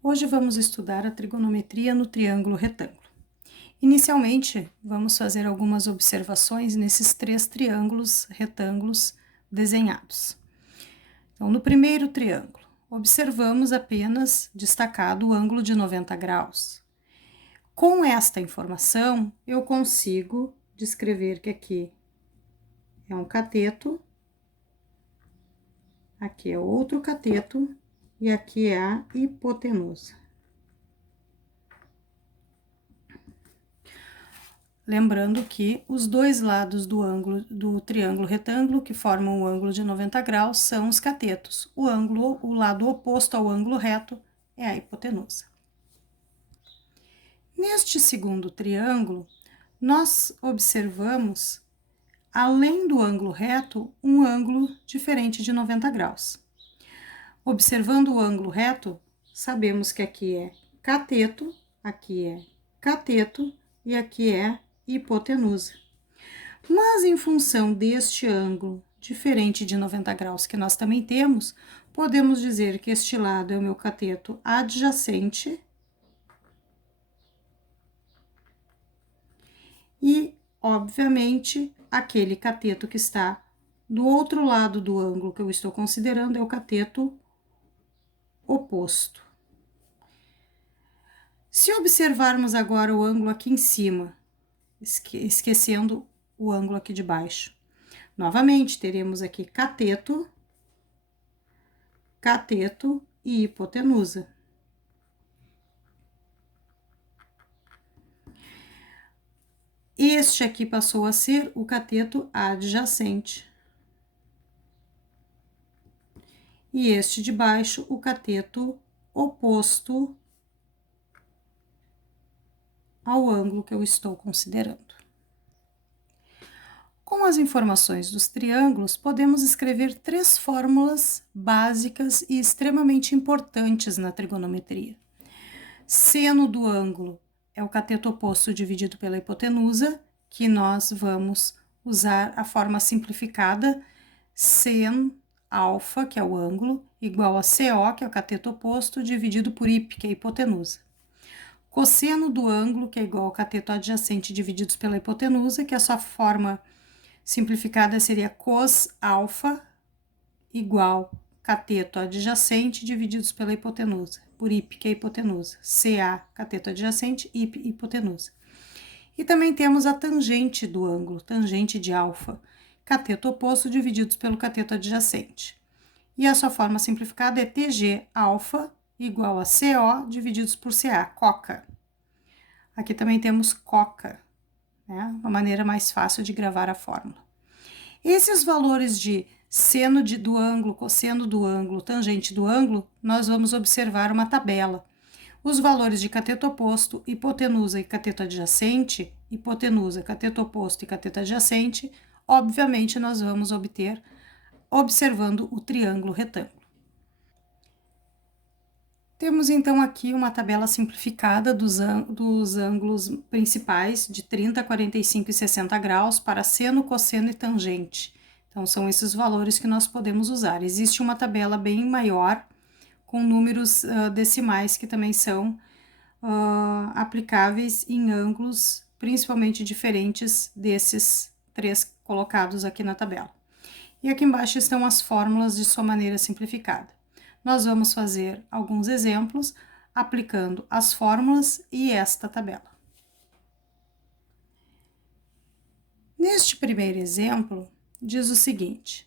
Hoje vamos estudar a trigonometria no triângulo retângulo. Inicialmente, vamos fazer algumas observações nesses três triângulos retângulos desenhados. Então, no primeiro triângulo, observamos apenas destacado o ângulo de 90 graus. Com esta informação, eu consigo descrever que aqui é um cateto, aqui é outro cateto e aqui é a hipotenusa. Lembrando que os dois lados do ângulo do triângulo retângulo, que formam o ângulo de 90 graus, são os catetos. O lado oposto ao ângulo reto é a hipotenusa. Neste segundo triângulo, nós observamos, além do ângulo reto, um ângulo diferente de 90 graus. Observando o ângulo reto, sabemos que aqui é cateto e aqui é hipotenusa. Mas em função deste ângulo diferente de 90 graus que nós também temos, podemos dizer que este lado é o meu cateto adjacente e, obviamente, aquele cateto que está do outro lado do ângulo que eu estou considerando é o cateto oposto. Se observarmos agora o ângulo aqui em cima, esquecendo o ângulo aqui de baixo, novamente teremos aqui cateto e hipotenusa. Este aqui passou a ser o cateto adjacente. E este de baixo, o cateto oposto ao ângulo que eu estou considerando. Com as informações dos triângulos, podemos escrever três fórmulas básicas e extremamente importantes na trigonometria. Seno do ângulo é o cateto oposto dividido pela hipotenusa, que nós vamos usar a forma simplificada, sen alfa, que é o ângulo, igual a CO, que é o cateto oposto, dividido por hip, que é a hipotenusa. Cosseno do ângulo, que é igual ao cateto adjacente divididos pela hipotenusa, que a sua forma simplificada seria cos alfa, igual cateto adjacente divididos pela hipotenusa, por hip, que é a hipotenusa. CA, cateto adjacente, hip, hipotenusa. E também temos a tangente do ângulo, tangente de alfa, cateto oposto divididos pelo cateto adjacente. E a sua forma simplificada é TG alfa igual a CO divididos por CA, coca. Aqui também temos coca, né? Uma maneira mais fácil de gravar a fórmula. Esses valores de seno do ângulo, cosseno do ângulo, tangente do ângulo, nós vamos observar uma tabela. Os valores de cateto oposto, hipotenusa e cateto adjacente, hipotenusa, cateto oposto e cateto adjacente, obviamente nós vamos obter observando o triângulo retângulo. Temos então aqui uma tabela simplificada dos ângulos principais de 30, 45 e 60 graus para seno, cosseno e tangente. Então, são esses valores que nós podemos usar. Existe uma tabela bem maior, com números decimais que também são aplicáveis em ângulos principalmente diferentes desses três colocados aqui na tabela. E aqui embaixo estão as fórmulas de sua maneira simplificada. Nós vamos fazer alguns exemplos aplicando as fórmulas e esta tabela. Neste primeiro exemplo, diz o seguinte: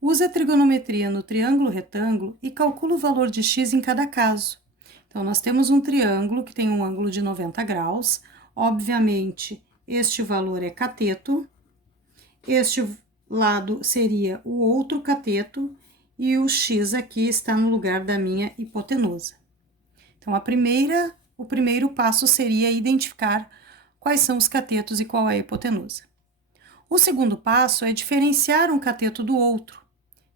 use a trigonometria no triângulo retângulo e calcula o valor de x em cada caso. Então, nós temos um triângulo que tem um ângulo de 90 graus. Obviamente, este valor é cateto, este lado seria o outro cateto e o x aqui está no lugar da minha hipotenusa. Então, o primeiro passo seria identificar quais são os catetos e qual é a hipotenusa. O segundo passo é diferenciar um cateto do outro.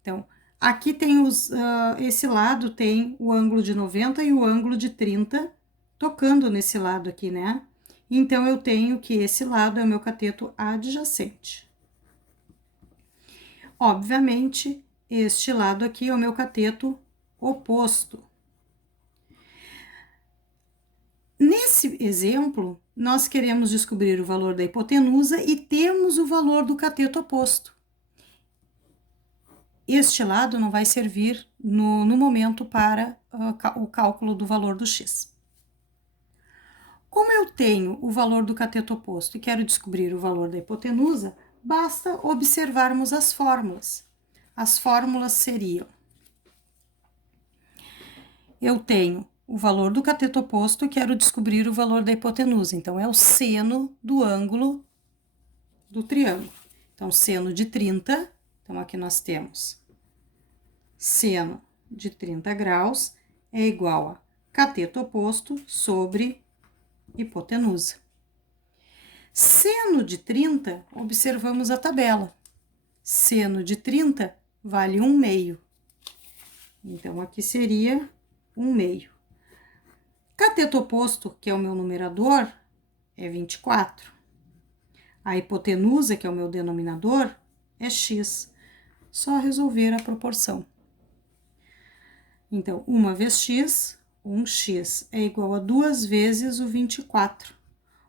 Então, aqui tem esse lado tem o ângulo de 90 e o ângulo de 30, tocando nesse lado aqui, né? Então, eu tenho que esse lado é o meu cateto adjacente. Obviamente, este lado aqui é o meu cateto oposto. Nesse exemplo, nós queremos descobrir o valor da hipotenusa e temos o valor do cateto oposto. Este lado não vai servir no momento para o cálculo do valor do x. Como eu tenho o valor do cateto oposto e quero descobrir o valor da hipotenusa, basta observarmos as fórmulas. As fórmulas seriam: eu tenho o valor do cateto oposto e quero descobrir o valor da hipotenusa. Então, é o seno do ângulo do triângulo. Então, seno de 30, então aqui nós temos seno de 30 graus é igual a cateto oposto sobre hipotenusa. Seno de 30, observamos a tabela. Seno de 30 vale 1/2. Então, aqui seria 1/2. Cateto oposto, que é o meu numerador, é 24. A hipotenusa, que é o meu denominador, é x. Só resolver a proporção. Então, 1 vezes x, 1x é igual a 2 vezes o 24.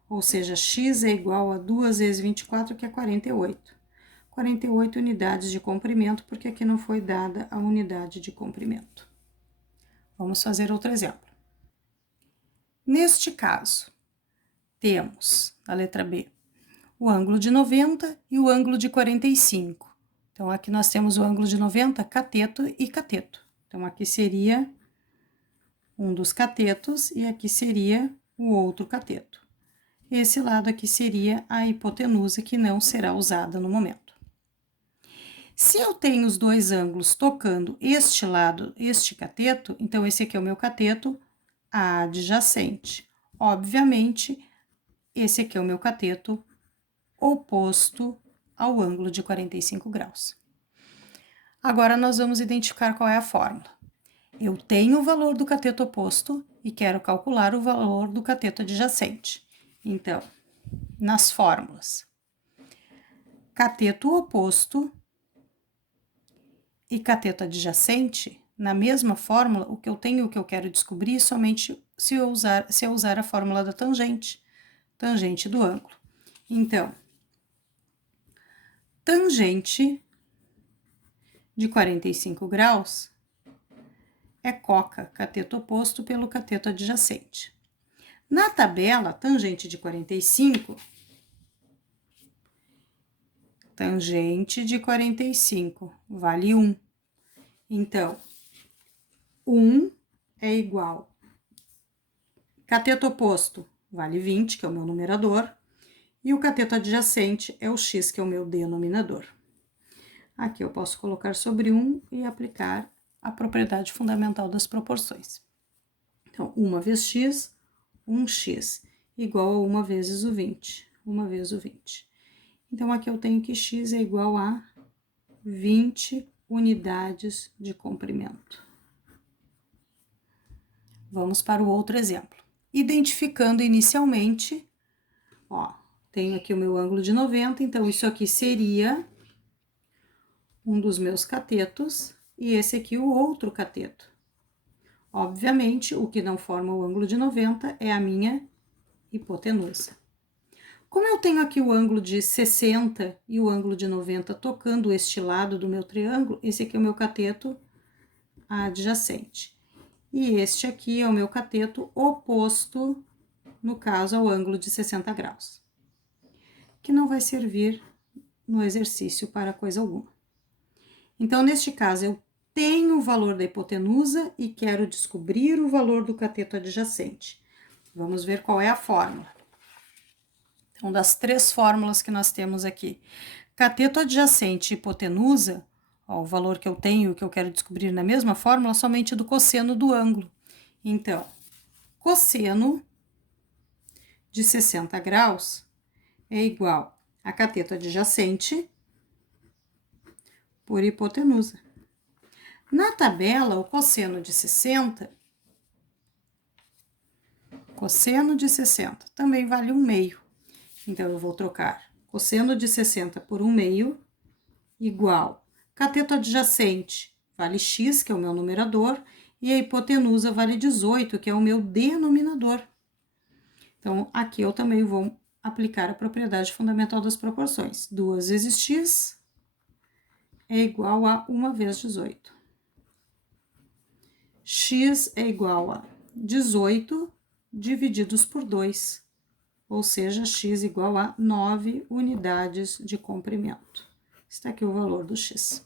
Ou seja, x é igual a 2 vezes 24, que é 48. 48 unidades de comprimento, porque aqui não foi dada a unidade de comprimento. Vamos fazer outro exemplo. Neste caso, temos, a letra B, o ângulo de 90 e o ângulo de 45. Então, aqui nós temos o ângulo de 90, cateto e cateto. Então, aqui seria um dos catetos e aqui seria o outro cateto. Esse lado aqui seria a hipotenusa, que não será usada no momento. Se eu tenho os dois ângulos tocando este lado, este cateto, então esse aqui é o meu cateto adjacente. Obviamente, esse aqui é o meu cateto oposto ao ângulo de 45 graus. Agora, nós vamos identificar qual é a fórmula. Eu tenho o valor do cateto oposto e quero calcular o valor do cateto adjacente. Então, nas fórmulas, cateto oposto e cateto adjacente, na mesma fórmula, o que eu tenho, o que eu quero descobrir, somente se eu usar a fórmula da tangente do ângulo. Então, tangente de 45 graus é coca, cateto oposto pelo cateto adjacente. Na tabela, tangente de 45, tangente de 45 vale 1. Então, 1 é igual. Cateto oposto vale 20, que é o meu numerador, e o cateto adjacente é o x, que é o meu denominador. Aqui eu posso colocar sobre 1 e aplicar a propriedade fundamental das proporções. Então, 1 vezes x, 1x, igual a 1 vezes o 20, 1 vezes o 20. Então, aqui eu tenho que x é igual a 20 unidades de comprimento. Vamos para o outro exemplo. Identificando inicialmente, ó, tenho aqui o meu ângulo de 90, então isso aqui seria um dos meus catetos e esse aqui o outro cateto. Obviamente, o que não forma o ângulo de 90 é a minha hipotenusa. Como eu tenho aqui o ângulo de 60 e o ângulo de 90 tocando este lado do meu triângulo, esse aqui é o meu cateto adjacente. E este aqui é o meu cateto oposto, no caso, ao ângulo de 60 graus, que não vai servir no exercício para coisa alguma. Então, neste caso, eu tenho o valor da hipotenusa e quero descobrir o valor do cateto adjacente. Vamos ver qual é a fórmula. Então, das três fórmulas que nós temos aqui, cateto adjacente e hipotenusa, ó, o valor que eu tenho, que eu quero descobrir na mesma fórmula, somente do cosseno do ângulo. Então, cosseno de 60 graus é igual a cateto adjacente por hipotenusa. Na tabela, o cosseno de 60 também vale 1/2. Então, eu vou trocar cosseno de 60 por 1/2 igual cateto adjacente vale x, que é o meu numerador, e a hipotenusa vale 18, que é o meu denominador. Então, aqui eu também vou aplicar a propriedade fundamental das proporções. 2 vezes x é igual a 1 vezes 18. X é igual a 18 divididos por 2, ou seja, x igual a 9 unidades de comprimento. Está aqui o valor do x.